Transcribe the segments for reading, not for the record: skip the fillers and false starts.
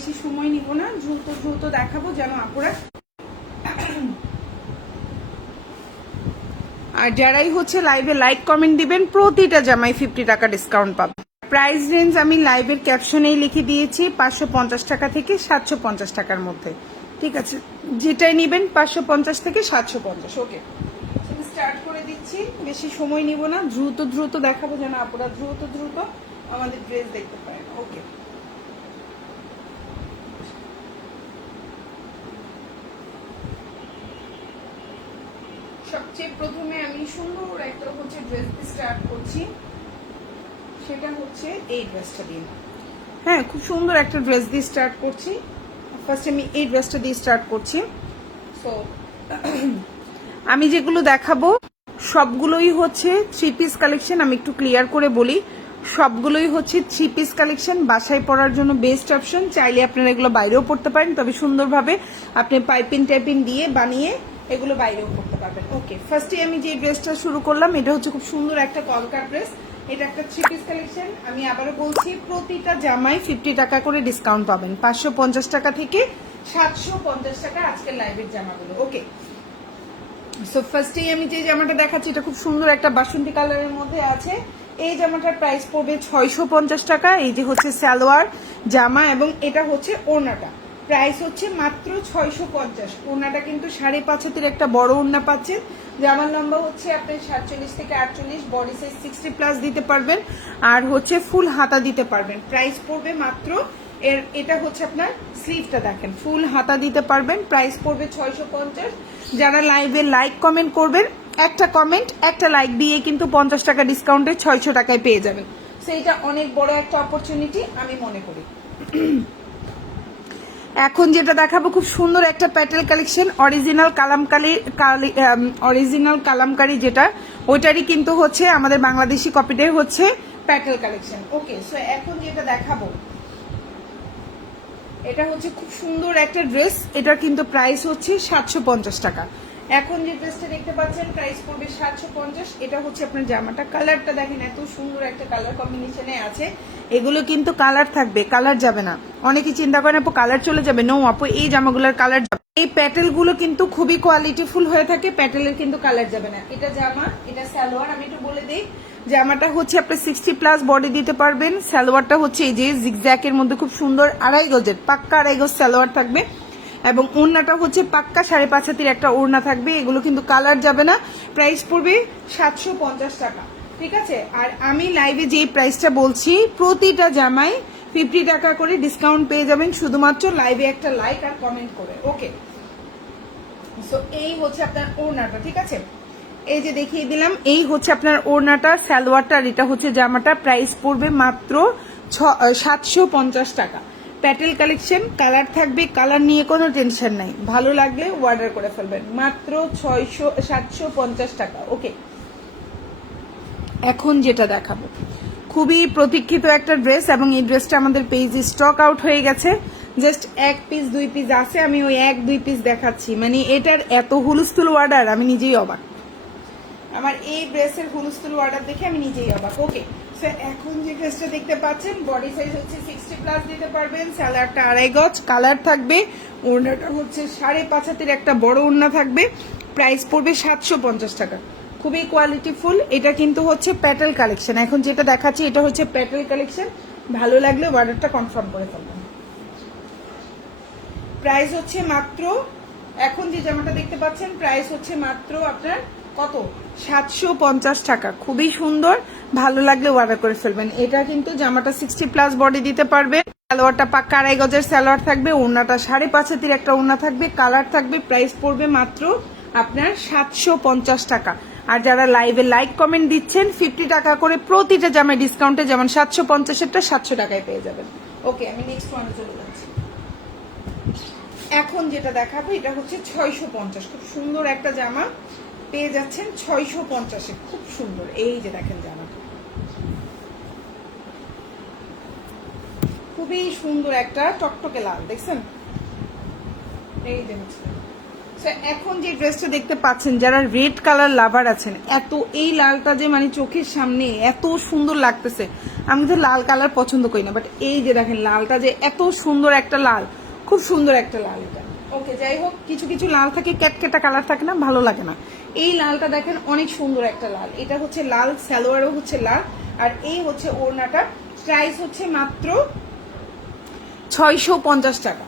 বেশি সময় নিব না, দ্রুত দ্রুত দেখাবো যেন আপুরা। আর যারাই হচ্ছে লাইভে লাইক কমেন্ট দিবেন প্রতিটা জামাই 50 টাকা ডিসকাউন্ট পাবে। প্রাইস রেঞ্জ আমি লাইভের ক্যাপশনেই লিখে দিয়েছি 550 টাকা থেকে 750 টাকার মধ্যে, ঠিক আছে? যেটাই নেবেন 550 থেকে 750। ওকে, স্টার্ট করে দিচ্ছি, বেশি সময় নিব না, দ্রুত দ্রুত দেখাবো যেন আপুরা দ্রুত দ্রুত আমাদের ড্রেস দেখতে পারেন। ওকে, সবচেয়ে প্রথমে আমি সুন্দর একটা হচ্ছে ড্রেস স্টার্ট করছি, সেটা হচ্ছে এই ড্রেসটা দিয়ে। হ্যাঁ, খুব সুন্দর একটা ড্রেস দিয়ে স্টার্ট করছি। ফার্স্ট আমি এই ড্রেসটা দিয়ে স্টার্ট করছি। সো আমি যেগুলো দেখাবো সবগুলোই হচ্ছে 3 পিস কালেকশন। আমি একটু ক্লিয়ার করে বলি, সবগুলোই হচ্ছে 3 পিস কালেকশন, বাসায় পরার জন্য বেস্ট অপশন। চাইলে আপনারা এগুলো বাইরেও পড়তে পারেন, তবে সুন্দরভাবে আপনি পাইপিং টাইপিং দিয়ে বানিয়ে এগুলো বাইরেও পড়তে পারবেন। ওকে, ফার্স্টে আমি যে ড্রেসটা শুরু করলাম, এটা হচ্ছে খুব সুন্দর একটা কলকার ড্রেস। এটা একটা 3 পিস কালেকশন। আমি আবারও বলছি, প্রতিটা জামাই 50 টাকা করে ডিসকাউন্ট পাবেন, 550 টাকা থেকে 750 টাকা আজকের লাইভের জামাগুলো। ওকে, সো ফার্স্টেই আমি যে জামাটা দেখাচ্ছি, এটা খুব সুন্দর একটা বাসন্তী কালারের মধ্যে আছে। এই জামাটার প্রাইস পড়বে 650 টাকা। এই যে হচ্ছে সালোয়ার জামা এবং এটা হচ্ছে ওড়নাটা, প্রাইস হচ্ছে মাত্র 650। ওড়নাটা কিন্তু 5.5 হাতের একটা বড় ওড়না পাচ্ছেন। জামার লম্বা হচ্ছে আপনি 47 থেকে 48, বডি সাইজ 60+ দিতে পারবেন, আর হচ্ছে ফুল হাতা দিতে পারবেন। প্রাইস পড়বে মাত্র এটা হচ্ছে আপনার স্লিভটা দেখেন, ফুল হাতা দিতে পারবেন, প্রাইস পড়বে 650। যারা লাইভে লাইক কমেন্ট করবেন, একটা কমেন্ট একটা লাইক দিয়ে কিন্তু 50 টাকা ডিসকাউন্টে 600 টাকায় পেয়ে যাবেন। সেইটা অনেক বড় একটা অপরচুনিটি আমি মনে করি। এখন যেটা দেখাবো খুব সুন্দর একটা প্যাটেল কালেকশন, অরিজিনাল কালামকারী যেটা, ওইটারই কিন্তু হচ্ছে আমাদের বাংলাদেশি কপিটাই হচ্ছে প্যাটেল কালেকশন। ওকে, সো এখন যেটা দেখাবো এটা হচ্ছে খুব সুন্দর একটা ড্রেস। এটা কিন্তু প্রাইস হচ্ছে 750 টাকা। এখন যে ড্রেসটা দেখতে পাচ্ছেন প্রাইস পড়বে 750। এটা হচ্ছে আপনার জামাটা, কালারটা দেখেন এত সুন্দর একটা কালার কম্বিনেশনে আছে। এগুলো কিন্তু কালার থাকবে, কালার যাবে না। অনেকে চিন্তা করেন আপু কালার চলে যাবে, নো আপু, এই জামাগুলোর কালার যাবে। এই প্যাটেল গুলো কিন্তু খুবই কোয়ালিটিফুল হয়ে থাকে, প্যাটেলের কিন্তু কালার যাবে না। এটা জামা, এটা সালোয়ার। আমি একটু বলে দিই, জামাটা হচ্ছে আপনি 60+ বডি দিতে পারবেন। সালোয়ারটা হচ্ছে এই যে জিগজ্যাকের মধ্যে খুব সুন্দর 2.5 গজের, পাক্কা 2.5 গজ সালোয়ার থাকবে, এবং ওড়নাটা হচ্ছে পাক্কা 5.5 হাতের একটা ওড়না থাকবে। এগুলো কিন্তু কালার যাবে না। প্রাইস পড়বে 750 টাকা, ঠিক আছে? আর আমি লাইভে যে প্রাইসটা বলছি, প্রতিটা জামাই 50 টাকা করে ডিসকাউন্ট পেয়ে যাবেন, শুধুমাত্র লাইভে একটা লাইক আর কমেন্ট করে। ওকে, সো এই হচ্ছে আপনার ওড়নাটা, ঠিক আছে? এই যে দেখিয়ে দিলাম, এই হচ্ছে আপনার ওড়নাটা, সালোয়ারটা, আর এটা হচ্ছে জামাটা। প্রাইস পড়বে মাত্র 750 টাকা। প্যাটেল কালেকশন, কালার থাকবে, কালার নিয়ে কোনো টেনশন নাই, ভালো লাগলে অর্ডার করে ফেলবেন, মাত্র 750 টাকা। ওকে, এখন যেটা দেখাবো খুবই প্রতীক্ষিত একটা ড্রেস, এবং এই ড্রেসটা আমাদের পেজে স্টক আউট হয়ে গেছে। জাস্ট 1 পিস 2 পিস আছে, আমি ওই 1-2 পিস দেখাচ্ছি। মানে এটার এত হুলস্থুল অর্ডার, আমি নিজেই অবাক। আমার এই ড্রেসের হুলস্থুল অর্ডার দেখে আমি নিজেই অবাক। ওকে, সো এখন যে ড্রেসটা দেখতে পাচ্ছেন, বডি সাইজ হচ্ছে 60+ দিতে পারবেন, সালোয়ারটা 2.5 গজ, কালার থাকবে, ওড়নাটা হচ্ছে 5.5 হাতের একটা বড় ওড়না থাকবে। প্রাইস পড়বে 750 টাকা। খুবই কোয়ালিটিফুল। এটা কিন্তু হচ্ছে প্যাটেল কালেকশন। এখন যেটা দেখাচ্ছি এটা হচ্ছে প্যাটেল কালেকশন। ভালো লাগলে অর্ডারটা কনফার্ম করে ফেলবেন। প্রাইস হচ্ছে মাত্র, এখন যে জামাটা দেখতে পাচ্ছেন প্রাইস হচ্ছে মাত্র আপনার কত, 750 টাকা। খুবই সুন্দর, ভালো লাগলে অর্ডার করে ফেলবেন। এটা কিন্তু জামাটা 60+ বডি দিতে পারবে, সালোয়ারটা পাক্কা 2.5 গজের সালোয়ার থাকবে, ওড়নাটা 5.5 হাতের একটা ওড়না থাকবে, কালার থাকবে। প্রাইস পড়বে মাত্র আপনার 750 টাকা। আর যারা লাইভে লাইক কমেন্ট দিচ্ছেন 50 টাকা করে প্রতিটা জামায় ডিসকাউন্টে, যেমন 750-এরটা 700 টাকায় পেয়ে যাবেন। ওকে, আমি নেক্সট ওয়ানে চলে যাচ্ছি। এখন যেটা দেখাবো এটা হচ্ছে 650। খুব সুন্দর একটা জামা পেয়ে যাচ্ছেন 650-এ, খুব সুন্দর। এই যে দেখেন জামাটা, খুবই সুন্দর একটা টকটকে লাল, দেখছেন? এই যে এখন যে ড্রেসটা দেখতে পাচ্ছেন, যারা রেড কালার লাভার আছেন, এত এই লালটা যে মানে চোখের সামনে এত সুন্দর লাগতেছে। আমি তো লাল কালার পছন্দ করি না, বাট এই যে দেখেন লালটা যে এত সুন্দর একটা লাল, খুব সুন্দর একটা লাল এটা। ওকে, যাই হোক, কিছু কিছু লাল থাকে ক্যাটকেটা কালার থাকে না, ভালো লাগে না। এই লালটা দেখেন অনেক সুন্দর একটা লাল, এটা হচ্ছে লাল, সালোয়ারও হচ্ছে লাল, আর এই হচ্ছে ওড়নাটা। প্রাইস হচ্ছে মাত্র 650 টাকা।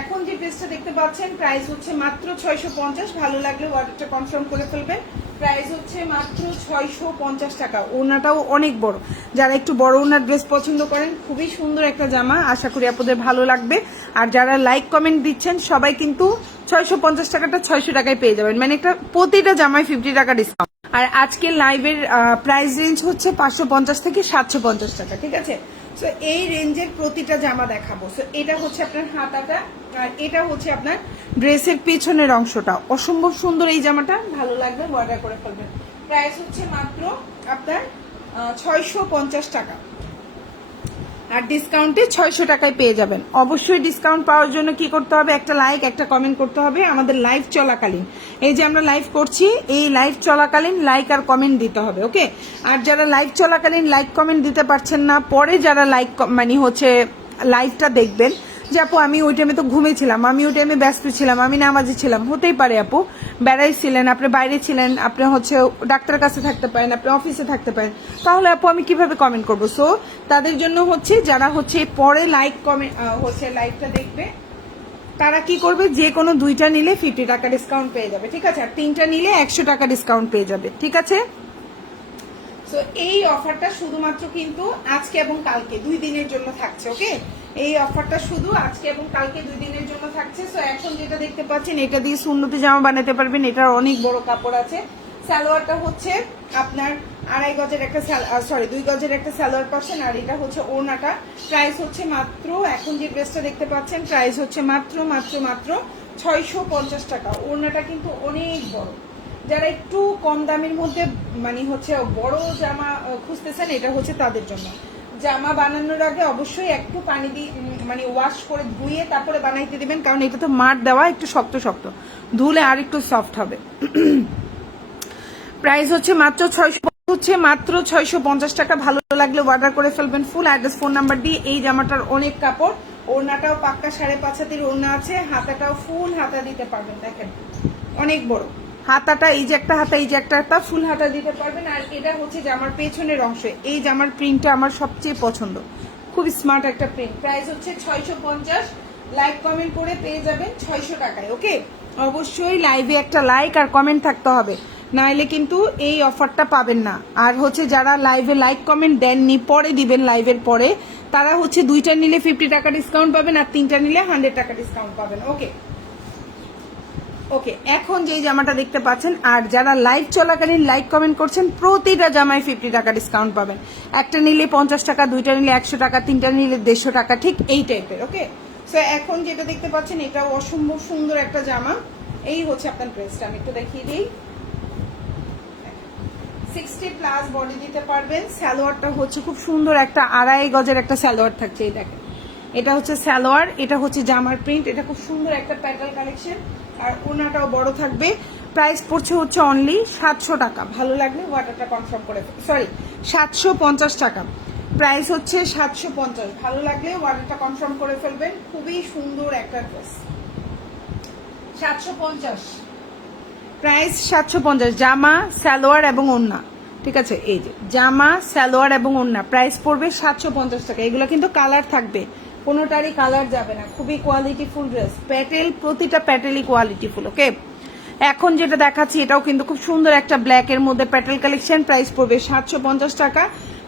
এখন যে ড্রেসটা দেখতে পাচ্ছেন প্রাইস হচ্ছে মাত্র 650। ভালো লাগলে অর্ডারটা কনফার্ম করে ফেলবেন। প্রাইস হচ্ছে মাত্র 650 টাকা। ওড়নাটাও অনেক বড়, যারা একটু বড় ওড়নার ড্রেস পছন্দ করেন, খুবই সুন্দর একটা জামা, আশা করি আপনাদের ভালো লাগবে। আর যারা লাইক কমেন্ট দিচ্ছেন সবাই কিন্তু 650 টাকাটা 600 টাকায় পেয়ে যাবেন, মানে একটা প্রতিটা জামায় 50 টাকা ডিসকাউন্ট। আর আজকে লাইভের প্রাইস রেঞ্জ হচ্ছে 550 থেকে 750 টাকা, ঠিক আছে? সো এই রেঞ্জের প্রতিটা জামা দেখাবো। সো এটা হচ্ছে আপনার হাতাটা, আর এটা হচ্ছে আপনার ড্রেসের পেছনের অংশটা। অসম্ভব সুন্দর এই জামাটা, ভালো লাগবে অর্ডার করে ফেলবেন। প্রাইস হচ্ছে মাত্র আপনার 650 টাকা, আর ডিসকাউন্টে 600 টাকায় পেয়ে যাবেন। অবশ্যই ডিসকাউন্ট পাওয়ার জন্য কি করতে হবে, একটা লাইক একটা কমেন্ট করতে হবে আমাদের লাইভ চলাকালীন। এই যে আমরা লাইভ করছি, এই লাইভ চলাকালীন লাইক আর কমেন্ট দিতে হবে, ওকে? আর যারা লাইভ চলাকালীন লাইক কমেন্ট দিতে পারছেন না, পরে যারা লাইক মানে হচ্ছে লাইভটা দেখবেন, যে আপু আমি ওই টাইমে তো ঘুমিয়েছিলাম, আমি ওই টাইমে ব্যস্ত ছিলাম, আমি নামাজে ছিলাম, হতেই পারে আপু, বেড়াইছিলেন, আপনি বাইরে ছিলেন, আপনি হচ্ছে ডাক্তারের কাছে থাকতে পারেন, আপনি অফিসে থাকতে পারেন, তাহলে আপু আমি কিভাবে কমেন্ট করবো? সো তাদের জন্য হচ্ছে যারা হচ্ছে পরে লাইক কমেন্ট হচ্ছে লাইভটা দেখবে, তারা কি করবে, যে কোনো দুইটা নিলে 50 টাকা ডিসকাউন্ট পেয়ে যাবে, ঠিক আছে? আর তিনটা নিলে 100 টাকা ডিসকাউন্ট পেয়ে যাবে, ঠিক আছে? সো এই অফারটা শুধুমাত্র কিন্তু আজকে এবং কালকে 2 দিনের জন্য থাকছে, ওকে? এই অফারটা শুধু আজকে এবং কালকে 2 দিনের জন্য থাকছে। সো এখন যেটা দেখতে পাচ্ছেন, এটা দিয়ে সুন্নতি জামা বানাতে পারবেন, এটার অনেক বড় কাপড় আছে। সালোয়ারটা হচ্ছে আপনার 2.5 গজের একটা 2 গজের একটা সালোয়ার পাচ্ছেন, আর এটা হচ্ছে ওড়নাটা। প্রাইস হচ্ছে মাত্র, এখন যে ড্রেসটা দেখতে পাচ্ছেন প্রাইস হচ্ছে মাত্র মাত্র মাত্র 650 টাকা। ওড়নাটা কিন্তু অনেক বড়, যারা একটু কম দামের মধ্যে মানে হচ্ছে বড় জামা খুঁজতেছেন, এটা হচ্ছে তাদের জন্য। জামা বানানোর আগে অবশ্যই একটু পানি দিয়ে মানে ওয়াশ করে ধুয়ে তারপরে বানাইতে দিবেন, কারণ এটা তো মার দেওয়া, একটু শক্ত শক্ত, ধুলে আর একটু সফট হবে। প্রাইস হচ্ছে মাত্র 650 টাকা। ভালো লাগলে অর্ডার করে ফেলবেন। ফুল অ্যাড্রেস ফোন নাম্বার দিয়ে। এই জামাটার অনেক কাপড়, ওড়নাটাও পাক্কা 5.5 হাতের ওড়না আছে, হাতাটাও ফুল হাতা দিতে পারবেন, দেখেন অনেক বড় হাতাটা, এই যে একটা হাতা, এই যে একটা হাতা, ফুল হাতা দিতে পারবেন। আর এটা হচ্ছে জামার পেছনের অংশে, এই জামার প্রিন্টটা আমার সবচেয়ে পছন্দ, খুব স্মার্ট একটা প্রিন্ট। প্রাইস হচ্ছে 650। লাইক কমেন্ট করে পেয়ে যাবেন 600 টাকায়, ওকে? অবশ্যই লাইভে একটা লাইক আর কমেন্ট থাকতে হবে, নাইলে কিন্তু এই অফারটা পাবেন না। আর হচ্ছে যারা লাইভে লাইক কমেন্ট দেননি, পরে দিবেন লাইভের পরে, তারা হচ্ছে দুইটা নিলে 50 টাকা ডিসকাউন্ট পাবেন, আর তিনটা নিলে 100 টাকা ডিসকাউন্ট পাবেন, ওকে? ওকে, এখন যেই জামাটা দেখতে পাচ্ছেন, আর যারা লাইভ চলাকালীন লাইক কমেন্ট করছেন, প্রতিটা জামায় 50 টাকা ডিসকাউন্ট পাবেন। একটা নিলে 50 টাকা, দুইটা নিলে 100 টাকা, তিনটা নিলে 150 টাকা, ঠিক এই টাইপের, ওকে? সো এখন যেটা দেখতে পাচ্ছেন, এটাও অসম্ভব সুন্দর একটা জামা। এই হচ্ছে আপনার ড্রেসটা, আমি একটু দেখিয়ে দিই। 60+ বডি দিতে পারবেন। সালোয়ারটা হচ্ছে খুব সুন্দর একটা 2.5 গজের একটা সালোয়ার থাকছে, এই দেখেন, এটা হচ্ছে সালোয়ার, এটা হচ্ছে জামার প্রিন্ট, এটা খুব সুন্দর একটা প্যাটার্ন কালেকশন, আর ওনাটাও বড় থাকবে। প্রাইস পড়ছে হচ্ছে অনলি 700 টাকা। ভালো লাগলে অর্ডারটা কনফার্ম করে, সরি 750 টাকা। প্রাইস হচ্ছে 750। ভালো লাগলে অর্ডারটা কনফার্ম করে ফেলবেন। খুবই সুন্দর একটা ড্রেস, 750 প্রাইস। 750 জামা, সালোয়ার এবং ওড়না, ঠিক আছে? এই যে জামা, সালোয়ার এবং ওড়না, প্রাইস পড়বে 750 টাকা। এগুলো কিন্তু কালার থাকবে, কোনোটারই কালার যাবে না। খুবই কোয়ালিটিফুল ড্রেস, প্যাটেল, প্রতিটা প্যাটেলই কোয়ালিটিফুল, ওকে? এখন যেটা দেখাচ্ছি এটাও কিন্তু খুব সুন্দর একটা ব্ল্যাকের মধ্যে প্যাটেল কালেকশন। প্রাইস পড়বে 750 টাকা।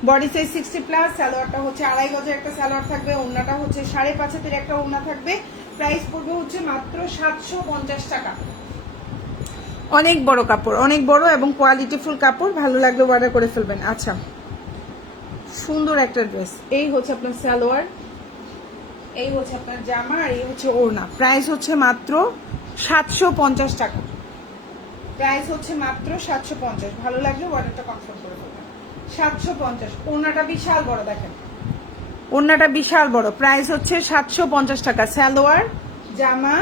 বডি সাইজ 60+, সালোয়ারটা হচ্ছে 2.5 গজের একটা সালোয়ার থাকবে, ওড়নাটা হচ্ছে 5.5 হাতের একটা ওড়না থাকবে। প্রাইস পড়বে হচ্ছে মাত্র 750 টাকা। অনেক বড় কাপড়, অনেক বড় এবং কোয়ালিটিফুল কাপড়। ভালো লাগলে অর্ডার করে ফেলবেন। আচ্ছা, সুন্দর একটা ড্রেস। এই হচ্ছে আপনার সালোয়ার, এই হচ্ছে আপনার জামা, আর এই হচ্ছে ওড়না। প্রাইস হচ্ছে মাত্র 750 টাকা। প্রাইস হচ্ছে মাত্র 750। ভালো লাগলে অর্ডারটা কনফার্ম করে ফেলবেন। 750। ওড়নাটা বিশাল বড়, দেখেন ওড়নাটা বিশাল বড়। প্রাইস হচ্ছে 750 টাকা। সালোয়ার, জামা,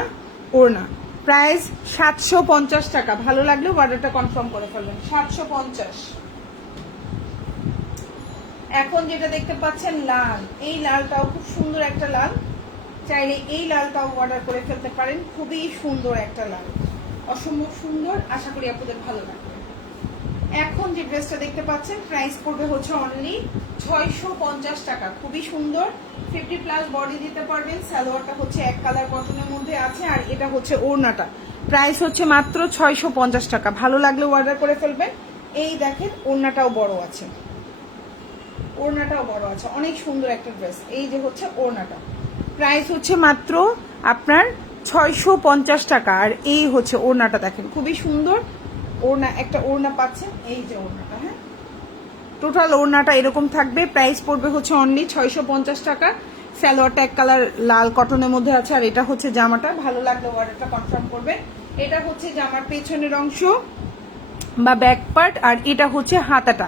ওড়না। প্রাইস 750 টাকা। ভালো লাগলে অর্ডারটা কনফার্ম করে ফেলবেন। 750। এখন যেটা দেখতে পাচ্ছেন লাল, এই লালটাও খুব সুন্দর একটা লাল, চাইলে এই লালটাও অর্ডার করে ফেলতে পারেন। খুবই সুন্দর একটা লাল, অসম্ভব সুন্দর। আশা করি আপনাদের ভালো লাগবে। এখন যে ড্রেসটা দেখতে পাচ্ছেন প্রাইস পড়বে হচ্ছে অনলি 650 টাকা। খুবই সুন্দর, 50+ বডি দিতে পারবেন। সালোয়ারটা হচ্ছে এক কালার কটনের মধ্যে আছে, আর এটা হচ্ছে ওড়নাটা। প্রাইস হচ্ছে মাত্র 650 টাকা। ভালো লাগলে অর্ডার করে ফেলবেন। এই দেখেন ওড়নাটাও বড় আছে, ওড়নাটাও বড় আছে, অনেক সুন্দর একটা ড্রেস। এই যে হচ্ছে ওড়নাটা, প্রাইস হচ্ছে মাত্র আপনার 650 টাকা। আর এই হচ্ছে ওড়নাটা, দেখেন খুবই সুন্দর ওড়না, একটা ওড়না পাচ্ছেন। এই যে ওড়নাটা, হ্যাঁ টোটাল ওড়নাটা এরকম থাকবে। প্রাইস পড়বে হচ্ছে অনলি 650 টাকা। সালোয়ারটা এক কালার লাল কটনের মধ্যে আছে, আর এটা হচ্ছে জামাটা। ভালো লাগলে অর্ডারটা কনফার্ম করবেন। এটা হচ্ছে জামার পেছনের অংশ বা ব্যাক পার্ট, আর এটা হচ্ছে হাতাটা।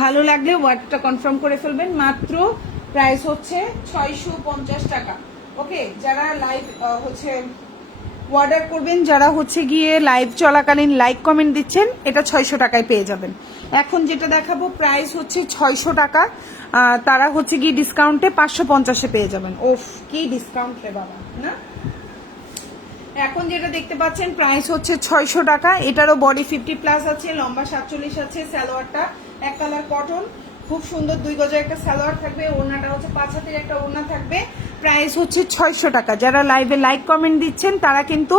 ভালো লাগলে অর্ডারটা কনফার্ম করে ফেলবেন। মাত্র প্রাইস হচ্ছে 650 টাকা। ওকে, যারা লাইভ হচ্ছে অর্ডার করবেন, যারা হচ্ছে গিয়ে লাইভ চলাকালীন লাইক কমেন্ট দিচ্ছেন, এটা 600 টাকায় পেয়ে যাবেন। এখন যেটা দেখাবো প্রাইস হচ্ছে 600 টাকা, তারা হচ্ছে গিয়ে ডিসকাউন্টে 550-এ পেয়ে যাবেন। ওফ, কি ডিসকাউন্ট রে বাবা, না? এখন যেটা দেখতে পাচ্ছেন প্রাইস হচ্ছে 600 টাকা। এটারও বডি 50+ আছে, লম্বা 47 আছে। সালোয়ারটা এক কালার কটন, খুব সুন্দর 2 গজের একটা সালোয়ার থাকবে। ওড়নাটা হচ্ছে 5 হাতের একটা ওড়না থাকবে। প্রাইস হচ্ছে 600 টাকা। যারা লাইভে লাইক কমেন্ট দিচ্ছেন তারা কিন্তু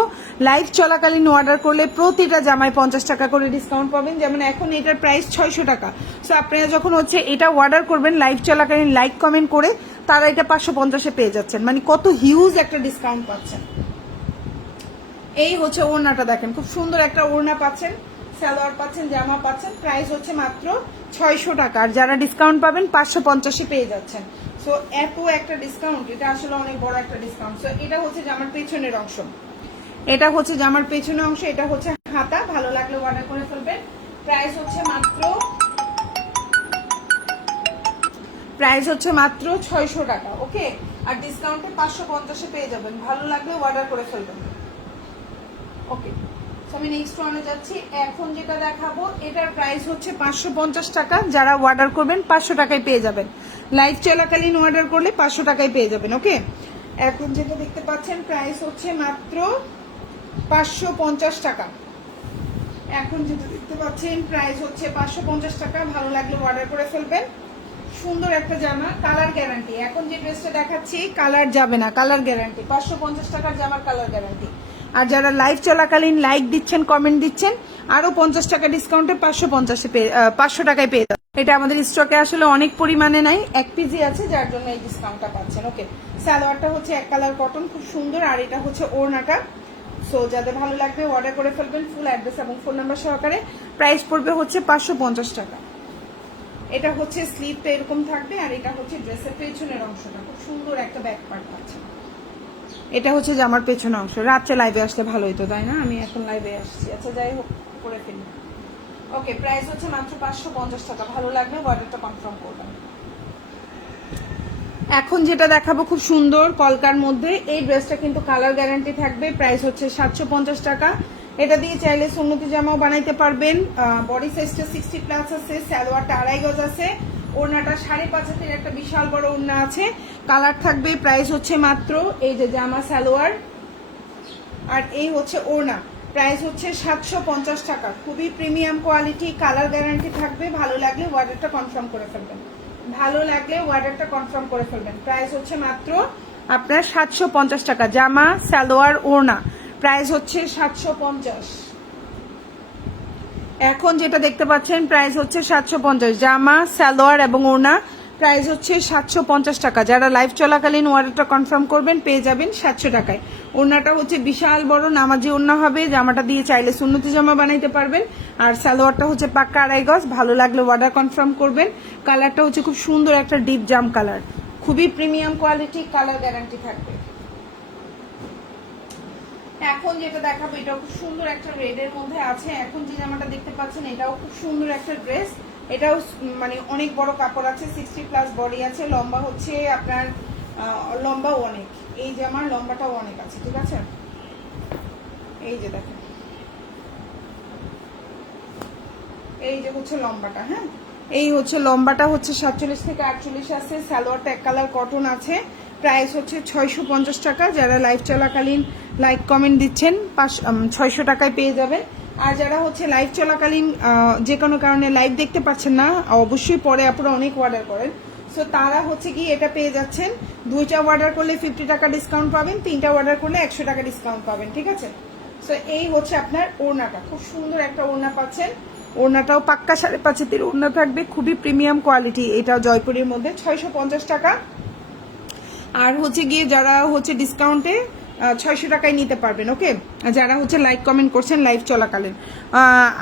লাইভ চলাকালীন অর্ডার করলে প্রতিটা জামায় 50 টাকা করে ডিসকাউন্ট পাবেন। যেমন এখন এটার প্রাইস 600 টাকা। সো আপনারা যখন হচ্ছে এটা অর্ডার করবেন লাইভ চলাকালীন লাইক কমেন্ট করে, তারা এটা 550-এ পেয়ে যাচ্ছেন। মানে কত হিউজ একটা ডিসকাউন্ট পাচ্ছেন। এই হচ্ছে ওড়নাটা, দেখেন খুব সুন্দর একটা ওড়না পাচ্ছেন, সালোয়ার পাচ্ছেন, জামা পাচ্ছেন। প্রাইস হচ্ছে মাত্র 600 টাকা। আর যারা ডিসকাউন্ট পাবেন 550-এ পেয়ে যাচ্ছেন। সো এত একটা ডিসকাউন্ট, এটা আসলে অনেক বড় একটা ডিসকাউন্ট। সো এটা হচ্ছে জামার পেছনের অংশ, এটা হচ্ছে জামার পেছনের অংশ, এটা হচ্ছে হাতা। ভালো লাগলে অর্ডার করে ফেলবেন। প্রাইস হচ্ছে মাত্র 600 টাকা। ওকে, আর ডিসকাউন্টে 550-এ পেয়ে যাবেন। ভালো লাগলে অর্ডার করে ফেলবেন। ওকে, আমি নেক্সট ওয়ানে যাচ্ছি। এখন যেটা দেখাবো এটার প্রাইস হচ্ছে 550 টাকা। যারা অর্ডার করবেন 500 টাকায় পেয়ে যাবেন। লাইভ চলাকালীন অর্ডার করলে 500 টাকায় পেয়ে যাবেন। ওকে, এখন যেটা দেখতে পাচ্ছেন প্রাইস হচ্ছে মাত্র 550 টাকা। এখন যেটা দেখতে পাচ্ছেন প্রাইস হচ্ছে 550 টাকা। ভালো লাগলে অর্ডার করে ফেলবেন। সুন্দর একটা জামা, কালার গ্যারান্টি। এখন যে ড্রেসটা দেখাচ্ছি কালার যাবে না, কালার গ্যারান্টি। 550 টাকার জামার কালার গ্যারান্টি। আর যারা লাইভ চলাকালীন লাইক দিচ্ছেন, কমেন্ট দিচ্ছেন, আরো 50 টাকা ডিসকাউন্টে 500 টাকায় পেয়ে যাবেন। এটা আমাদের স্টকে আসলে অনেক পরিমাণে নাই, 1 পিসই আছে, যার জন্য এই ডিসকাউন্টটা পাচ্ছেন। ওকে, সালোয়ারটা হচ্ছে এক কালার কটন, খুব সুন্দর। আর এটা হচ্ছে ওড়নাটা। সো যাদের ভালো লাগবে অর্ডার করে ফেলবেন ফুল অ্যাড্রেস এবং ফোন নাম্বার সহকারে। প্রাইস পড়বে হচ্ছে 550 টাকা। এটা হচ্ছে স্লিভটা এরকম থাকবে, আর এটা হচ্ছে ড্রেসের পেছনের অংশটা। খুব সুন্দর একটা ব্যাক পার্ট পাচ্ছেন। এটা হচ্ছে জামার পেছনের অংশ। রাত্রে লাইভে আসলে ভালো হতো, তাই না? আমি এখন লাইভে আসছি। আচ্ছা, যাই হোক, করে ফেলি। ওকে, প্রাইস হচ্ছে মাত্র 550 টাকা। ভালো লাগবে অর্ডারটা কনফার্ম করবেন। এখন যেটা দেখাবো খুব সুন্দর কলকার মধ্যে, এই ড্রেসটা কিন্তু কালার গ্যারান্টি থাকবে। প্রাইস হচ্ছে 750 টাকা। এটা দিয়ে চাইলে সুন্নতি জামাও বানাইতে পারবেন। বডি সাইজটা 60+ আছে, সালোয়ারটা 2.5 গজ আছে, ওড়নাটা 5.5 হাতের একটা বিশাল বড় ওড়না আছে। কালার থাকবে। প্রাইস হচ্ছে মাত্র, এই যে জামা সালোয়ার আর এই হচ্ছে ওড়না, প্রাইস হচ্ছে 750 টাকা। খুবই প্রিমিয়াম কোয়ালিটি, কালার গ্যারান্টি থাকবে। ভালো লাগলে অর্ডারটা কনফার্ম করে ফেলবেন। প্রাইস হচ্ছে মাত্র আপনার 750 টাকা। জামা সালোয়ার ওড়না, প্রাইস হচ্ছে 750। এখন যেটা দেখতে পাচ্ছেন প্রাইস হচ্ছে 750। জামা সালোয়ার এবং ওড়না, প্রাইস হচ্ছে 750 টাকা। যারা লাইভ চলাকালীন অর্ডারটা কনফার্ম করবেন পেয়ে যাবেন 700 টাকায়। ওড়নাটা হচ্ছে বিশাল বড় নামাজি ওড়না হবে। জামাটা দিয়ে চাইলে সুন্নতি জামা বানাইতে পারবেন। আর সালোয়ারটা হচ্ছে পাক্কা 2.5 গজ। ভালো লাগলে অর্ডার কনফার্ম করবেন। কালারটা হচ্ছে খুব সুন্দর একটা ডিপ জাম কালার, খুবই প্রিমিয়াম কোয়ালিটি, কালার গ্যারান্টি থাকবে। এখন যেটা দেখাবো এটাও খুব সুন্দর একটা রেডের মধ্যে আছে। এখন যে জামাটা দেখতে পাচ্ছেন এটাও খুব সুন্দর একটা ড্রেস। এটাও মানে অনেক বড় কাপড় আছে, 60+ বডি আছে, লম্বা হচ্ছে আপনার লম্বাও অনেক, এই জামার লম্বাটাও অনেক আছে, ঠিক আছে। এই যে দেখেন, এই যে হচ্ছে লম্বাটা। হ্যাঁ, এই হচ্ছে লম্বাটা হচ্ছে 47 থেকে 48 আছে। সালোয়ারটা এক কালার কটন আছে। প্রাইস হচ্ছে 650 টাকা। যারা লাইভ চলাকালীন লাইক কমেন্ট দিচ্ছেন 600 টাকায় পেয়ে যাবেন। আর যারা হচ্ছে লাইভ চলাকালীন যে কোনো কারণে লাইভ দেখতে পাচ্ছেন না, অবশ্যই পরে আপনারা অনেক অর্ডার করেন, সো তারা হচ্ছে কি এটা পেয়ে যাচ্ছেন। 2টা অর্ডার করলে 50 টাকা ডিসকাউন্ট পাবেন, 3টা অর্ডার করলে 100 টাকা ডিসকাউন্ট পাবেন, ঠিক আছে। সো এই হচ্ছে আপনার ওড়নাটা, খুব সুন্দর একটা ওড়না পাচ্ছেন। ওড়নাটাও পাক্কা 5.5 ওড়না থাকবে, খুবই প্রিমিয়াম কোয়ালিটি। এটা জয়পুরের মধ্যে 650 টাকা। আর হচ্ছে গিয়ে যারা হচ্ছে ডিসকাউন্টে 600 টাকায় নিতে পারবেন। ওকে, যারা হচ্ছে লাইক কমেন্ট করছেন লাইভ চলাকালীন,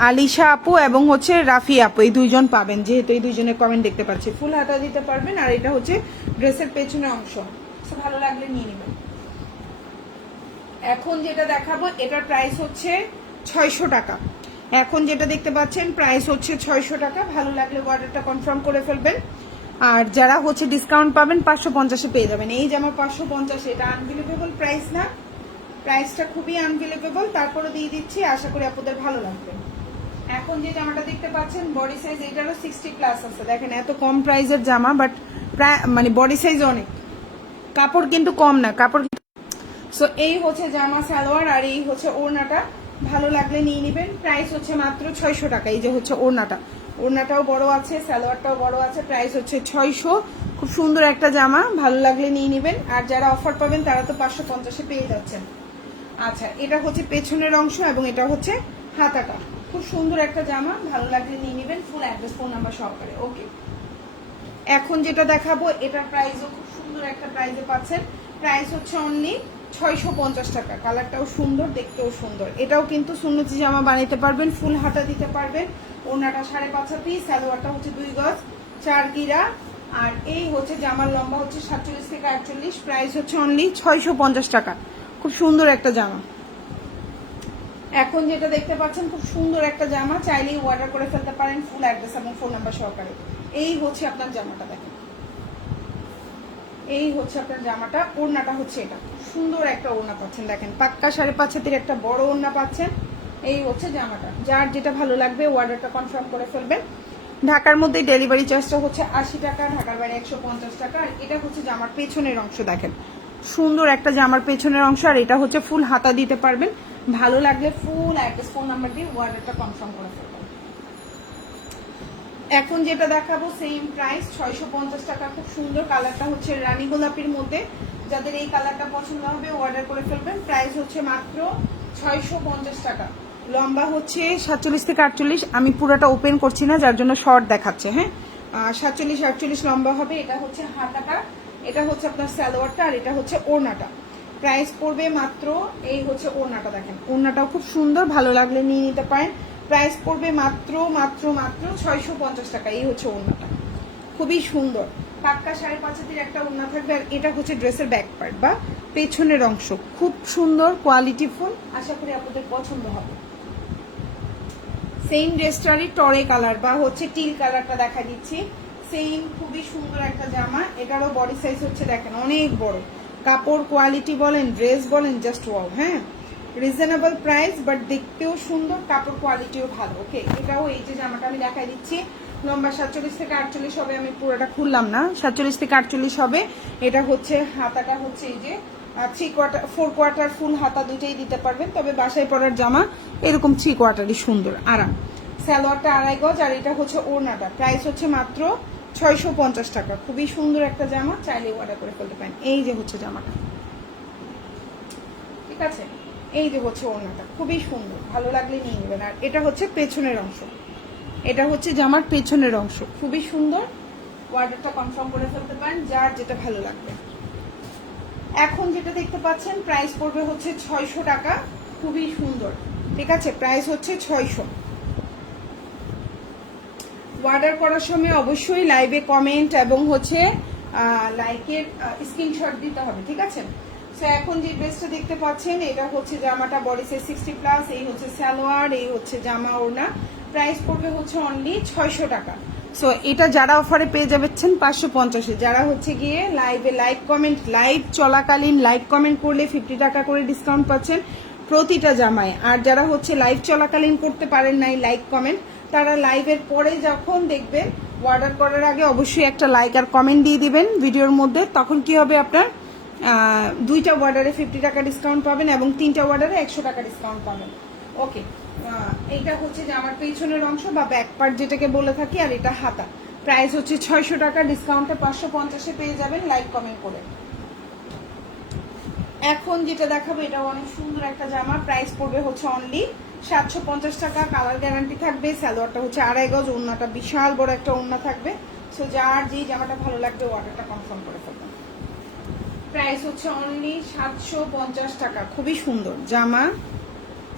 আলিশা আপু এবং হচ্ছে রাফি আপু, এই দুইজন পাবেন, যেহেতু এই দুইজনের কমেন্ট দেখতে পাচ্ছি। ফুল হাতা দিতে পারবেন। আর এটা হচ্ছে ড্রেসের পেছনের অংশ, ভালো লাগলে নিয়ে নেবেন। এখন যেটা দেখাবো এটার প্রাইস হচ্ছে 600 টাকা। এখন যেটা দেখতে পাচ্ছেন প্রাইস হচ্ছে 600 টাকা। ভালো লাগলে অর্ডারটা কনফার্ম করে ফেলবেন। আর যারা হচ্ছে ডিসকাউন্ট পাবেন 550-এ পেয়ে যাবেন। এই যে আমার 550, এটা আনবিলিভেবল প্রাইস না, প্রাইসটা খুবই আনবিলিভেবল, তারপরে দিয়ে দিচ্ছি। আশা করি আপনাদের ভালো লাগবে। এখন যে জামাটা দেখতে পাচ্ছেন বডি সাইজ, এটারও 60+ আছে। দেখেন এত কম প্রাইসের জামা, বাট প্রায় মানে বডি সাইজ অনেক, কাপড় কিন্তু কম না, কাপড়। সো এই হচ্ছে জামা সালোয়ার, আর এই হচ্ছে ওড়নাটা। ভালো লাগলে নিয়ে নেবেন। প্রাইস হচ্ছে মাত্র 600 টাকা। এই যে হচ্ছে ওড়নাটা, ওড়নাটাও বড় আছে, সালোয়ারটাও বড় আছে। প্রাইস হচ্ছে 600। খুব সুন্দর একটা জামা, ভালো লাগলে নিয়ে নেবেন। আর যারা অফার পাবেন তারা তো 550-এ পেয়ে যাচ্ছেন। আচ্ছা, এটা হচ্ছে পেছনের অংশ এবং এটা হচ্ছে হাতাটা। খুব সুন্দর একটা জামা, ভালো লাগলে নিয়ে নেবেন। ফুল অ্যাড্রেস, ফোন নাম্বার সহকারে। ওকে, এখন যেটা দেখাবো এটার প্রাইসও খুব সুন্দর একটা প্রাইসে পাচ্ছেন। প্রাইস হচ্ছে অনলি 650 টাকা। কালারটাও সুন্দর, দেখতেও সুন্দর। এটাও কিন্তু সুন্নতি জামা বানাইতে পারবেন, ফুল হাতা দিতে পারবেন। ওড়নাটা 5.5 হাতি, সালোয়ারটা হচ্ছে 2 গজ 4 গিরা। আর এই হচ্ছে জামার লম্বা হচ্ছে 47 থেকে 48। প্রাইস হচ্ছে অনলি 650 টাকা। খুব সুন্দর একটা জামা। এখন যেটা দেখতে পাচ্ছেন খুব সুন্দর একটা জামা, চাইলেই অর্ডার করে ফেলতে পারেন ফুল অ্যাড্রেস এবং ফোন নাম্বার সহকারে। এই হচ্ছে আপনার জামাটা, দেখেন এই হচ্ছে আপনার জামাটা। ওড়নাটা হচ্ছে এটা, সুন্দর একটা ওড়না পাচ্ছেন। দেখেন পাক্কা 5.5 হাতের একটা বড় ওড়না পাচ্ছেন। এই হচ্ছে জামাটা, যার যেটা ভালো লাগবে অর্ডারটা কনফার্ম করে ফেলবেন। ঢাকার মধ্যে ডেলিভারি চার্জটা হচ্ছে 80 টাকা, ঢাকার বাইরে 150 টাকা। আর এটা হচ্ছে জামার পেছনের অংশ, দেখেন সুন্দর একটা জামার পেছনের অংশ। আর এটা হচ্ছে ফুল হাতা দিতে পারবেন। ভালো লাগলে ফুল অ্যাড্রেস, ফোন নাম্বার দিয়ে অর্ডারটা কনফার্ম করে ফেলবেন। এখন যেটা দেখাবো সেম প্রাইস 650 টাকা। খুব সুন্দর কালারটা হচ্ছে রানী গোলাপির মধ্যে। যাদের এই কালারটা পছন্দ হবে অর্ডার করে ফেলবেন। প্রাইস হচ্ছে মাত্র 650 টাকা। লম্বা হচ্ছে 47 থেকে 48। আমি পুরোটা ওপেন করছি না, যার জন্য শর্ট দেখাচ্ছে। হ্যাঁ, 47-48 লম্বা হবে। এটা হচ্ছে হাতাটা, এটা হচ্ছে আপনার সালোয়ারটা, আর এটা হচ্ছে ওড়নাটা। প্রাইস পড়বে মাত্র, এই হচ্ছে ওড়নাটা, দেখেন ওড়নাটাও খুব সুন্দর, ভালো লাগলে নিয়ে নিতে পারেন। প্রাইস পড়বে মাত্র মাত্র মাত্র 650 টাকা। এই হচ্ছে ওড়নাটা, খুবই সুন্দর, পাক্কা 5.5 হাতের একটা ওড়না থাকবে। আর এটা হচ্ছে ড্রেসের ব্যাক পার্ট বা পেছনের অংশ, খুব সুন্দর কোয়ালিটিফুল। আশা করি আপনাদের পছন্দ হবে। সেম ড্রেসটারই টরে কালার বা হচ্ছে টিল কালারটা দেখা দিচ্ছি। সেম খুবই সুন্দর একটা জামা। এটারও বডি সাইজ হচ্ছে দেখেন অনেক বড়। কাপড় কোয়ালিটি বলেন, ড্রেস বলেন, জাস্ট ওয়াও। হ্যাঁ, রিজনেবল প্রাইস, বাট দেখতেও সুন্দর, কাপড় কোয়ালিটিও ভালো। ওকে, এটাও এই যে জামাটা আমি দেখাই দিচ্ছি, লম্বা 47 থেকে 48 হবে। আমি পুরোটা খুললাম না, 47 থেকে 48 হবে। এটা হচ্ছে হাতাটা হচ্ছে এই যে 4 কোয়ার্টার ফুল হাতা দুটোই দিতে পারবেন। তবে বাসায় পরার জামা এরকম 3 কোয়ার্টারই সুন্দর আরাম। সালোয়ারটা 2.5 গজ। আর এটা হচ্ছে ওড়নাটা। প্রাইস হচ্ছে মাত্র 650 টাকা। খুবই সুন্দর একটা জামা, চাইলে অর্ডার করে ফেলতে পারেন। এই যে হচ্ছে জামাটা, ঠিক আছে। এই যে হচ্ছে ওড়নাটা, খুবই সুন্দর, ভালো লাগলে নিয়ে নেবেন। আর এটা হচ্ছে পেছনের অংশ, এটা হচ্ছে জামার পেছনের অংশ, খুবই সুন্দর। অর্ডারটা কনফার্ম করে ফেলতে পারেন, যার যেটা ভালো লাগবে। এখন যেটা দেখতে পাচ্ছেন প্রাইস পড়বে হচ্ছে 600 টাকা। খুবই সুন্দর, ঠিক আছে। প্রাইস হচ্ছে 600। অর্ডার করার সময় অবশ্যই লাইভে কমেন্ট এবং হচ্ছে লাইকের স্ক্রিনশট দিতে হবে, ঠিক আছে। সো এখন যে ড্রেসটা দেখতে পাচ্ছেন এটা হচ্ছে জামাটা, বডি সাইজ 60+। এই হচ্ছে সালোয়ার, এই হচ্ছে জামা ওড়না। প্রাইস পড়বে হচ্ছে অনলি 600 টাকা। সো এটা যারা অফারে পেয়ে যাবেন 550-এ। যারা হচ্ছে গিয়ে লাইভে লাইক কমেন্ট, লাইভ চলাকালীন লাইক কমেন্ট করলে 50 টাকা করে ডিসকাউন্ট পাচ্ছেন। প্রতিটা জামায়। আর যারা হচ্ছে লাইভ চলাকালীন করতে পারেন নাই লাইক কমেন্ট, তারা লাইভের পরে যখন দেখবেন অর্ডার করার আগে অবশ্যই একটা লাইক আর কমেন্ট দিয়ে দিবেন ভিডিওর মধ্যে। তখন কি হবে, আপনার 2টা অর্ডারে 50 টাকা ডিসকাউন্ট পাবেন এবং 3টা অর্ডারে 100 টাকা ডিসকাউন্ট পাবেন। ওকে, এইটা হচ্ছে যে আমার পেছনের অংশ বা ব্যাক পার্ট যেটাকে বলে থাকি, আর এটা হাতা। প্রাইস হচ্ছে 600 টাকা, ডিসকাউন্টে 550-এ পেয়ে যাবেন লাইক কমেন্ট করে। এখন যেটা দেখাবো এটা অনেক সুন্দর একটা জামা, প্রাইস পড়বে হচ্ছে অনলি 750 টাকা। কালার গ্যারান্টি থাকবে। সালোয়ারটা হচ্ছে 2.5 গজ, ওড়নাটা বিশাল বড় একটা ওড়না থাকবে। সো যার যেই জামাটা ভালো লাগবে অর্ডারটা কনফার্ম করে ফেলবেন। প্রাইস হচ্ছে অনলি 750 টাকা। খুবই সুন্দর জামা,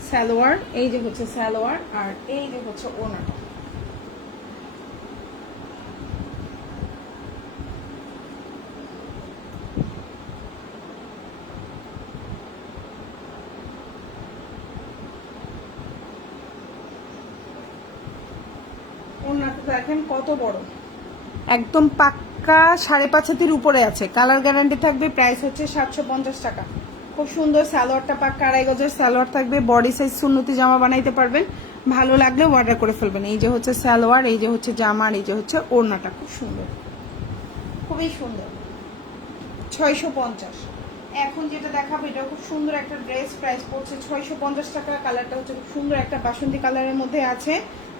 সালোয়ার, এই যে হচ্ছে সালোয়ার আর এই যে হচ্ছে ওড়নাটা। ওড়নাটা দেখেন কত বড়, একদম পাক্কা 5.5 হাতের উপরে আছে। কালার গ্যারান্টি থাকবে। প্রাইস হচ্ছে 750 টাকা। খুব সুন্দর সালোয়ারটা পাক্কা 2.5 গজের সালোয়ার থাকবে। বডি সাইজ সুন্নতি জামা বানাইতে পারবেন। ভালো লাগলে অর্ডার করে ফেলবেন। এই যে হচ্ছে সালোয়ার, এই যে হচ্ছে জামা, আর এই যে হচ্ছে ওড়নাটা। খুব সুন্দর, খুবই সুন্দর। 650। এখন যেটা দেখাবো এটা খুব সুন্দর একটা ড্রেস, প্রাইস পড়ছে 650 টাকা। কালারটা হচ্ছে খুব সুন্দর একটা বাসন্তী কালারের মধ্যে আছে।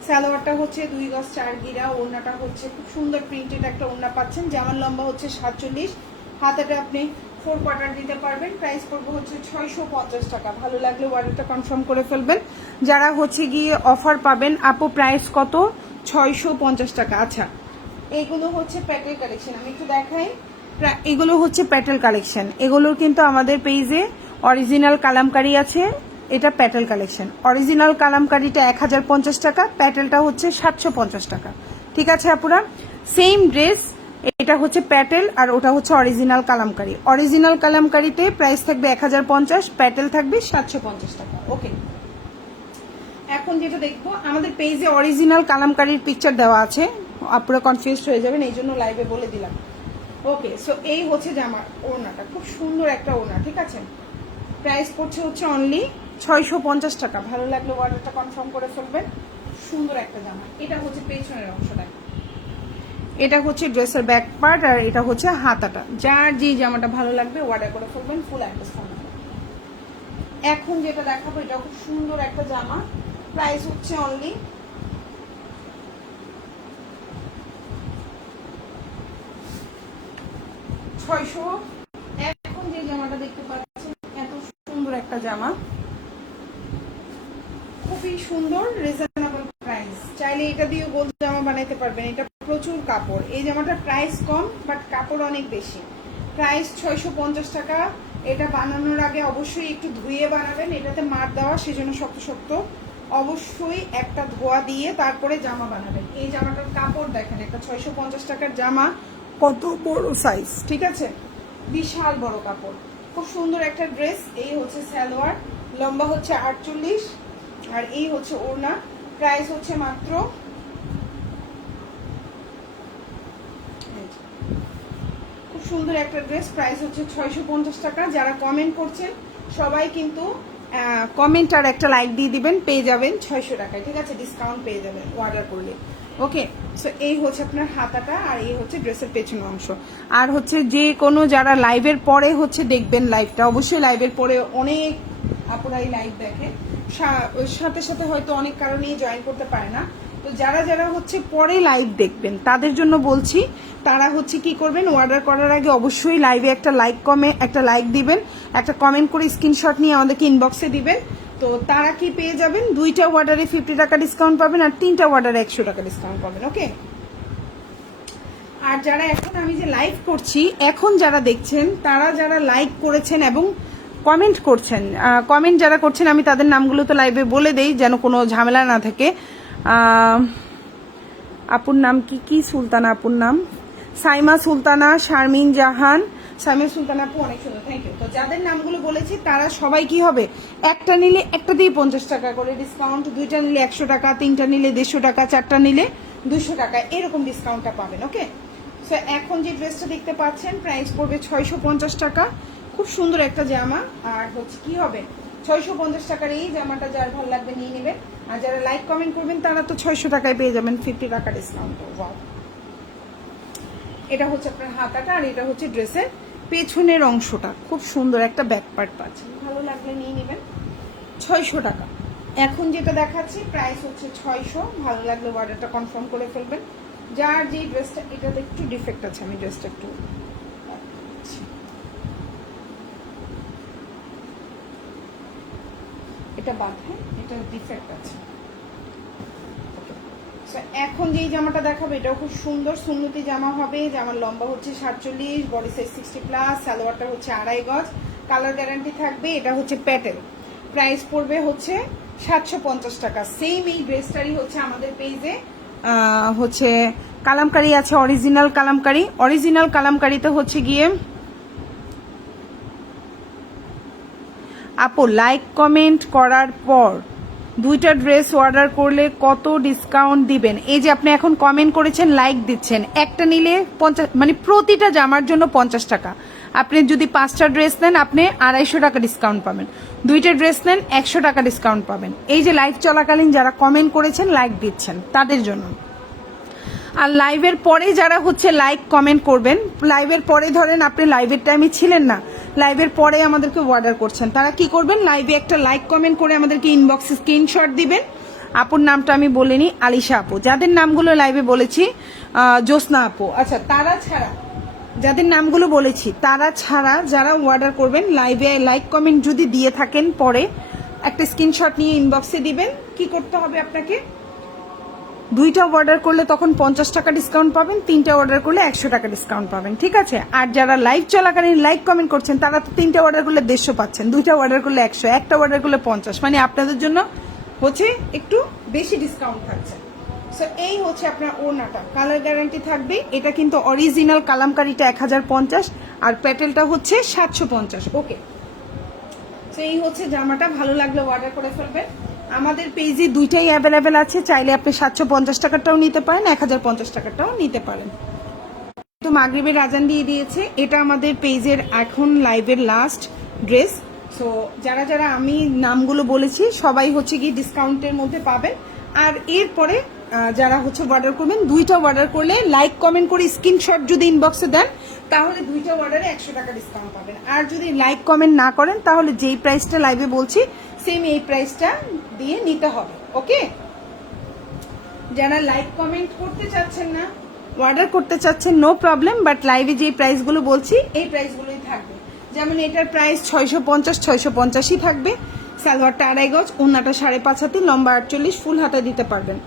সালোয়ারটা হচ্ছে 2 গজ 4 গিরা, ওড়নাটা হচ্ছে খুব সুন্দর প্রিন্টেড একটা ওড়না পাচ্ছেন। জামার লম্বা হচ্ছে 47, হাতাটা আপনি 4 কোয়ার্টার দিতে পারবেন। প্রাইস পড়বে হচ্ছে 650 টাকা। ভালো লাগলে অর্ডারটা কনফার্ম করে ফেলবেন। যারা হচ্ছে গিয়ে অফার পাবেন, আপু প্রাইস কত? 650 টাকা। আচ্ছা, এইগুলো হচ্ছে প্যাটেল কালেকশন, আমি একটু দেখাই। এগুলো হচ্ছে প্যাটেল কালেকশন। এগুলোর কিন্তু আমাদের পেজে অরিজিনাল কালামকারী আছে। এটা প্যাটেল কালেকশন। অরিজিনাল কালামকারীটা 1050 টাকা, প্যাটেলটা হচ্ছে 750 টাকা। ঠিক আছে আপুরা, সেম ড্রেস। এটা হচ্ছে প্যাটেল আর ওটা হচ্ছে অরিজিনাল কালামকারী। অরিজিনাল কালামকারীতে প্রাইস থাকবে 1050, প্যাটেল থাকবে 750 টাকা। ওকে, এখন যেটা দেখবো, আমাদের পেজে অরিজিনাল কালামকারীর পিকচার দেওয়া আছে, আপুরা কনফিউজড হয়ে যাবেন, এই জন্য লাইভে বলে দিলাম। ওকে, সো এই হচ্ছে জামার ওড়নাটা, খুব সুন্দর একটা ওড়না। ঠিক আছে, প্রাইস পড়ছে হচ্ছে অনলি 650 টাকা। ভালো লাগলে অর্ডারটা কনফার্ম করে ফেলবেন। সুন্দর একটা জামা। এটা হচ্ছে পেছনের অংশটা, এটা হচ্ছে ড্রেসের ব্যাক পার্ট, আর এটা হচ্ছে হাতাটা। যার যে জামাটা ভালো লাগবে অর্ডার করে ফেলবেন। Full address phone number. এখন যেটা দেখাবো এটা খুব সুন্দর একটা জামা, প্রাইস হচ্ছে অনলি 600। এখন যে জামাটা দেখতে পাচ্ছেন এত সুন্দর একটা জামা, খুবই সুন্দর, রিজনেবল প্রাইস। চাইলে এটা দিয়ে গোল জামা বানাইতে পারবেন। এটা প্রচুর কাপড়। এই জামাটার প্রাইস কম বাট কাপড় অনেক বেশি। প্রাইস 650 টাকা। এটা বানানোর আগে অবশ্যই একটু ধুয়ে বানাবেন, এটাতে মার দেওয়া, সেজন্য শক্ত শক্ত। অবশ্যই একটা ধোয়া দিয়ে তারপরে জামা বানাবেন। এই জামাটার কাপড় দেখেন, একটা 650 টাকার জামা কত বড় সাইজ। ঠিক আছে, বিশাল বড় কাপড়, খুব সুন্দর একটা ড্রেস। এই হচ্ছে সালোয়ার, লম্বা হচ্ছে 48, আর এই হচ্ছে ওড়না। প্রাইস হচ্ছে মাত্র, খুব সুন্দর একটা ড্রেস, প্রাইস হচ্ছে 650 টাকা। যারা কমেন্ট করছেন সবাই কিন্তু কমেন্ট আর একটা লাইক দিয়ে দিবেন, পেয়ে যাবেন 600 টাকায়। ঠিক আছে, ডিসকাউন্ট পেয়ে যাবেন অর্ডার করলে। ওকে, সো এই হচ্ছে আপনার হাতাটা, আর এই হচ্ছে ড্রেসের পেছনের অংশ। আর হচ্ছে যে কোনো যারা লাইভের পরে হচ্ছে দেখবেন লাইভটা, অবশ্যই লাইভের পরে অনেক আপনারাই লাইভ দেখে, সাথে সাথে হয়তো অনেক কারণেই জয়েন করতে পারে না। তো যারা যারা হচ্ছে পরে লাইভ দেখবেন তাদের জন্য বলছি, তারা হচ্ছে কি করবেন, অর্ডার করার আগে অবশ্যই লাইভে একটা লাইক দিবেন, একটা কমেন্ট করে স্ক্রিনশট নিয়ে আমাদেরকে ইনবক্সে দিবেন। তো তারা কি পেয়ে যাবেন, 2টা অর্ডারে 50 টাকা ডিসকাউন্ট পাবেন, আর 3টা অর্ডারে 100 টাকা ডিসকাউন্ট পাবেন। ওকে, আর যারা এখন আমি যে লাইভ করছি, এখন যারা দেখছেন, তারা যারা লাইক করেছেন এবং কমেন্ট করছেন, কমেন্ট যারা করছেন, আমি তাদের নামগুলো তো লাইভে বলে দেই যেন কোনো ঝামেলা না থাকে। আপুর নাম কি সুলতানা আপুর নাম, সাইমা সুলতানা, শারমিন জাহান, সাইমা সুলতানা আপু অনেক সুন্দর, থ্যাংক ইউ। তো যাদের নামগুলো বলেছি তারা সবাই কি হবে, একটা নিলে একটা দিয়ে 50 টাকা করে ডিসকাউন্ট, 2টা নিলে 100 টাকা, 3টা নিলে 150 টাকা, 4টা নিলে 200 টাকা, এরকম ডিসকাউন্টটা পাবেন। ওকে, সো এখন যে ড্রেসটা দেখতে পাচ্ছেন প্রাইস পড়বে 650 টাকা। খুব সুন্দর একটা জামা, আর হচ্ছে কি হবে 650 টাকার এই জামাটা যার ভালো লাগবে নিয়ে নেবেন। আর যারা লাইক কমেন্ট করবেন তারা তো 600 টাকায় পেয়ে যাবেন 50 টাকা ডিসকাউন্ট। ওয়াও, এটা হচ্ছে আপনার হাতাটা, আর এটা হচ্ছে ড্রেসের পেছনের অংশটা। খুব সুন্দর একটা ব্যাক পার্ট পাচ্ছেন, ভালো লাগলে নিয়ে নেবেন। 600 টাকা। এখন যেটা দেখাচ্ছি প্রাইস হচ্ছে 600। ভালো লাগলে অর্ডারটা কনফার্ম করে ফেলবেন। যার যেই ড্রেসটা, এটাতে একটু ডিফেক্ট আছে, আমি ড্রেসটা একটু এটা বাদ, হ্যাঁ এটা ডিফেক্ট আছে। এখন যেই জামাটা দেখাবো এটাও খুব সুন্দর সুন্নতি জামা হবে। জামার লম্বা হচ্ছে 47, বডি সাইজ 60+, সালোয়ারটা হচ্ছে 2.5 গজ, কালার গ্যারান্টি থাকবে। এটা হচ্ছে প্যাটেল, প্রাইস পড়বে হচ্ছে 750 টাকা। সেম এই ড্রেসটারই হচ্ছে আমাদের পেজে হচ্ছে কালামকারি আছে, অরিজিনাল কালামকারি। অরিজিনাল কালামকারিতে হচ্ছে গিয়ে আপু লাইক কমেন্ট করার পর 2টা ড্রেস অর্ডার করলে কত ডিসকাউন্ট দিবেন? এই যে আপনি এখন কমেন্ট করেছেন, লাইক দিচ্ছেন, একটা নিলে 50, মানে প্রতিটা জামার জন্য 50 টাকা। আপনি যদি 5টা ড্রেস নেন আপনি 250 টাকা ডিসকাউন্ট পাবেন। 2টা ড্রেস নেন 100 টাকা ডিসকাউন্ট পাবেন। এই যে লাইভ চলাকালীন যারা কমেন্ট করেছেন, লাইক দিচ্ছেন, তাদের জন্য। আর লাইভের পরে যারা হচ্ছে লাইক কমেন্ট করবেন, লাইভের পরে ধরেন আপনি লাইভের টাইমে ছিলেন না, লাইভের পরে আমাদেরকে অর্ডার করছেন, তারা কি করবেন, লাইভে একটা লাইক কমেন্ট করে আমাদেরকে ইনবক্সে স্ক্রিনশট দিবেন। আপুর নামটা আমি বলিনি, আলিশা আপু। যাদের নামগুলো লাইভে বলেছি, জ্যোৎস্না আপু, আচ্ছা তারা ছাড়া যাদের নামগুলো বলেছি তারা ছাড়া যারা অর্ডার করবেন, লাইভে লাইক কমেন্ট যদি দিয়ে থাকেন পরে একটা স্ক্রিনশট নিয়ে ইনবক্সে দিবেন। কি করতে হবে আপনাকে, 2টা অর্ডার করলে তখন 50 টাকা ডিসকাউন্ট পাবেন, 3টা অর্ডার করলে 100 টাকা ডিসকাউন্ট পাবেন, ঠিক আছে? আর যারা লাইভ চলাকালীন লাইক কমেন্ট করছেন তারা তো 3টা অর্ডার করলে 150 পাচ্ছেন, 2টা অর্ডার করলে 100, একটা অর্ডার করলে 50, মানে আপনাদের জন্য হচ্ছে একটু বেশি ডিসকাউন্ট থাকছে। সো এই হচ্ছে আপনার ওড়নাটা, কালার গ্যারান্টি থাকবে। এটা কিন্তু অরিজিনাল কালামকারিটা 1050, আর প্যাটেলটা হচ্ছে 750। ওকে, সো এই হচ্ছে জামাটা, ভালো লাগলে অর্ডার করে ফেলবেন। আমাদের পেজে 2টাই অ্যাভেলেবেল আছে, চাইলে আপনি 750 টাকাটাও নিতে পারেন, 1050 টাকাটাও নিতে পারেন। তো মাগরিবের আজান দিয়ে দিয়েছে, এটা আমাদের পেজের এখন লাইভের লাস্ট ড্রেস। সো যারা যারা আমি নামগুলো বলেছি সবাই হচ্ছে কি ডিসকাউন্টের মধ্যে পাবেন। আর এরপরে যারা হচ্ছে অর্ডার করবেন, 2টা অর্ডার করলে লাইক কমেন্ট করে স্ক্রিনশট যদি ইনবক্সে দেন তাহলে 2টা অর্ডারে 100 টাকা ডিসকাউন্ট পাবেন। আর যদি লাইক কমেন্ট না করেন তাহলে যেই প্রাইসটা লাইভে বলছি সেম এই প্রাইসটা দিয়ে নিতে হবে। ওকে, যারা লাইক কমেন্ট করতে চাচ্ছেন না, অর্ডার করতে চাচ্ছেন, নো প্রবলেম, বাট লাইভে যে প্রাইসগুলো বলছি এই প্রাইসগুলোই থাকবে। যেমন এটার প্রাইস 650, 650ই থাকবে। সালোয়ারটা 2.5 গজ, ওড়নাটা 5.5 হাতি, লম্বা 48, ফুল হাতা দিতে পারবেন।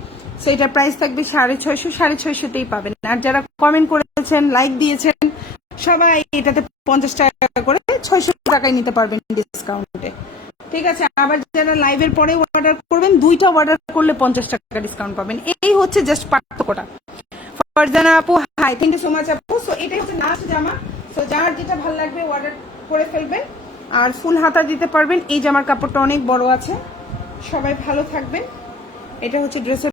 সো এটার প্রাইস থাকবে 650, 650তেই পাবেন। আর যারা কমেন্ট করেছেন, লাইক দিয়েছেন, সবাই এটাতে 50 টাকা করে 600 টাকায় নিতে পারবেন ডিসকাউন্টে, ঠিক আছে? আবার যারা লাইভের পরে অর্ডার করবেন, 2টা অর্ডার করলে 50 টাকা ডিসকাউন্ট পাবেন। এই হচ্ছে জাস্ট পার্থক্যটা। ফারজানা আপু, hi, thank you so much আপু। সো এটাই হচ্ছে লাস্ট জামা। সো যার যেটা ভালো লাগবে অর্ডার করে ফেলবেন, আর ফুল হাতা দিতে পারবেন। এই জামার কাপড়টা অনেক বড় আছে। সবাই ভালো থাকবেন। এটা হচ্ছে ড্রেসের